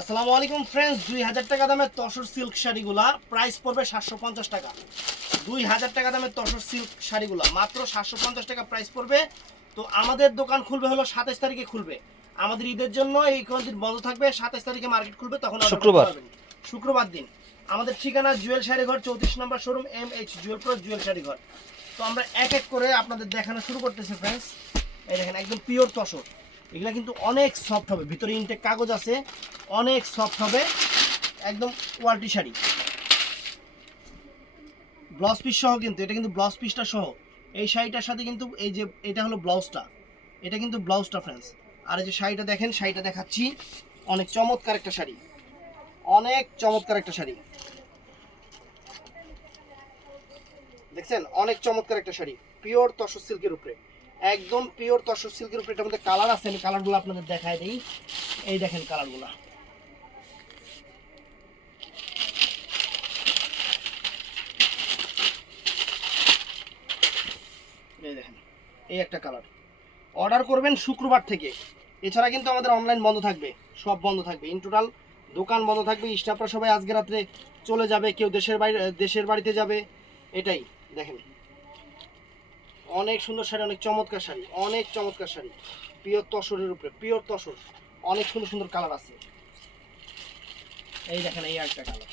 আসসালামু আলাইকুম ফ্রেন্ডস, 2000 টাকা দামের তসর সিল্ক শাড়িগুলা প্রাইস পড়বে 750 টাকা। 2000 টাকা দামের তসর সিল্ক শাড়িগুলা মাত্র 750 টাকা প্রাইস পড়বে। তো আমাদের দোকান খুলবে হলো 27 তারিখে খুলবে। আমাদের ঈদের জন্য এই দিন বন্ধ থাকবে। 27 তারিখে মার্কেট খুলবে, তখন অর্ডার করতে শুক্রবার। পারবেন। শুক্রবার দিন। আমাদের ঠিকানা জুয়েল শাড়ি ঘর, 34 number showroom, MH Jewel pro Jewel sari ঘর। তো আমরা এক এক করে আপনাদের দেখানো শুরু করতেছি ফ্রেন্ডস। এই দেখেন, একদম পিওর তসর। এগুলা কিন্তু অনেক সফট হবে, ভিতরে ইনটেক কাগজ আছে, অনেক সফট হবে, একদম কোয়ালিটি শাড়ি। ব্লাউজ পিস সহ, কিন্তু এটা কিন্তু ব্লাউজ পিসটা সহ। এই শাড়িটার সাথে কিন্তু এই যে এটা হলো ব্লাউজটা, এটা কিন্তু ব্লাউজটা ফ্রেন্ডস। আর এই যে শাড়িটা দেখেন, শাড়িটা দেখাচ্ছি, অনেক চমৎকার একটা শাড়ি, অনেক চমৎকার একটা শাড়ি। দেখছেন, অনেক চমৎকার একটা শাড়ি, পিওর তসর সিল্কের উপরে, একদম পিওর তসর সিল্কের উপরে। এটার মধ্যে কালার আছে, আমি কালারগুলো আপনাদের দেখায় দিই। এই দেখেন কালারগুলো, এই দেখেন, এই একটা কালার। অর্ডার করবেন শুক্রবার থেকে। এছাড়া কিন্তু আমাদের অনলাইন বন্ধ থাকবে, সব বন্ধ থাকবে, ইন টোটাল দোকান বন্ধ থাকবে। স্টাফরা সবাই আজকে রাত্রে চলে যাবে, কেউ দেশের বাড়িতে যাবে। এটাই দেখেন, অনেক সুন্দর শাড়ি, অনেক চমৎকার শাড়ি, অনেক চমৎকার শাড়ি, পিওর তসরের উপরে, পিওর তসর। অনেক সুন্দর সুন্দর কালার আছে। এই দেখেন, এই একটা কালার,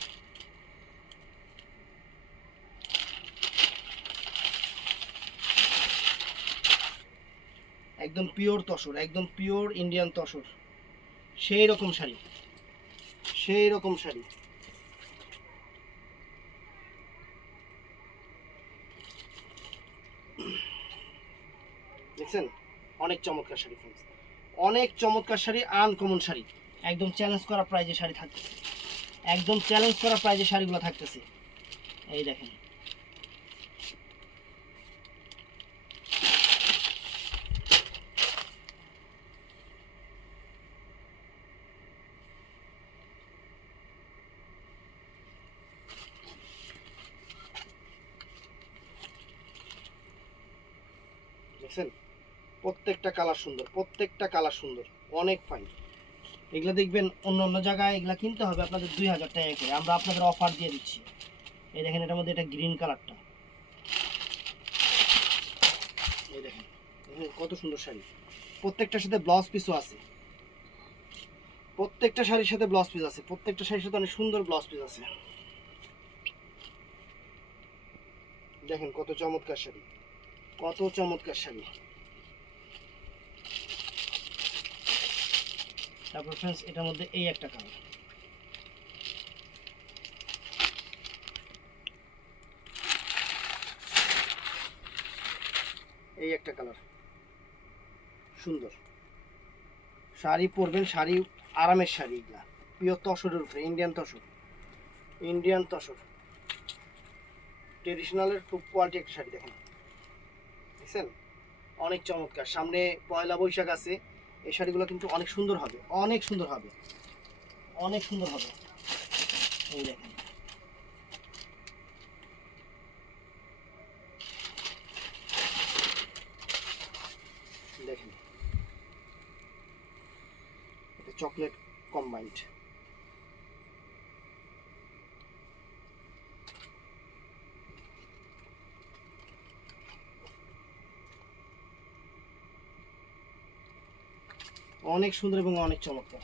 একদম পিওর তসর, একদম পিওর ইন্ডিয়ান তসর। সেই রকম শাড়ি, সেই রকম শাড়ি। দেখছেন, অনেক চমৎকার শাড়ি ফ্রেন্ডস, অনেক চমৎকার শাড়ি, আনকমন শাড়ি। একদম চ্যালেঞ্জ করা প্রাইজে শাড়ি থাকতেছে, একদম চ্যালেঞ্জ করা প্রাইজে শাড়িগুলো থাকতেছে। এই দেখেন, দেখছেন, প্রত্যেকটা কালার সুন্দর, প্রত্যেকটা কালার সুন্দর, অনেক ফাইন। এগুলো দেখবেন অন্য অন্য জায়গায় এগুলা কিনতে হবে আপনাদের 2000 টাকা করে, আমরা আপনাদের অফার দিয়ে দিচ্ছি। এই দেখেন, এটার মধ্যে এটা গ্রিন কালারটা, এই দেখেন, দেখেন কত সুন্দর শাড়ি। প্রত্যেকটার সাথে ব্লাউজ পিসও আছে, প্রত্যেকটা শাড়ির সাথে ব্লাউজ পিস আছে, প্রত্যেকটা শাড়ির সাথে অনেক সুন্দর ব্লাউজ পিস আছে। দেখেন কত চমৎকার শাড়ি, কত চমৎকার শাড়ি। তারপর ফ্রেন্ডস, এটার মধ্যে এই একটা কালার, এই একটা কালার সুন্দর। শাড়ি পরবেন, শাড়ি আরামের শাড়ি, এগুলা পিওর তসরের উপরে, ইন্ডিয়ান তসর, ইন্ডিয়ান তসর, ট্রেডিশনালের খুব কোয়ালিটি একটা শাড়ি। দেখেন, দেখছেন, অনেক চমৎকার। সামনে পয়লা বৈশাখ আছে, এই শাড়িগুলো কিন্তু অনেক সুন্দর হবে, অনেক সুন্দর হবে, অনেক সুন্দর হবে। এই দেখেন, দেখেন, এটা চকলেট কম্বাইন্ড। অনেক সুন্দর এবং অনেক চমৎকার।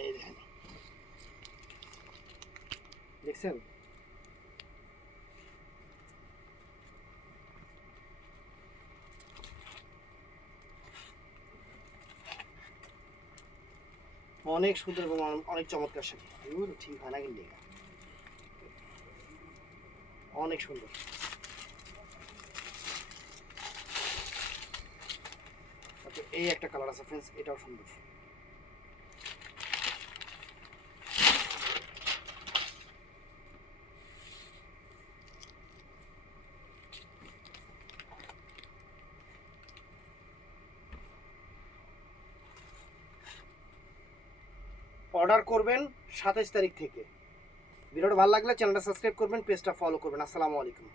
এই দেখেন, দেখছেন, অনেক সুন্দর এবং অনেক চমৎকার শাড়ি। ঠিক হয় না কিন্তু, অনেক সুন্দর। আচ্ছা, এই একটা কালার আছে ফ্রেন্ডস, এটাও সুন্দর। অর্ডার করবেন 27 তারিখ থেকে। ভিডিওটা ভালো লাগলে চ্যানেলটা সাবস্ক্রাইব করবেন, পেজটা ফলো করবেন। আসসালামু আলাইকুম।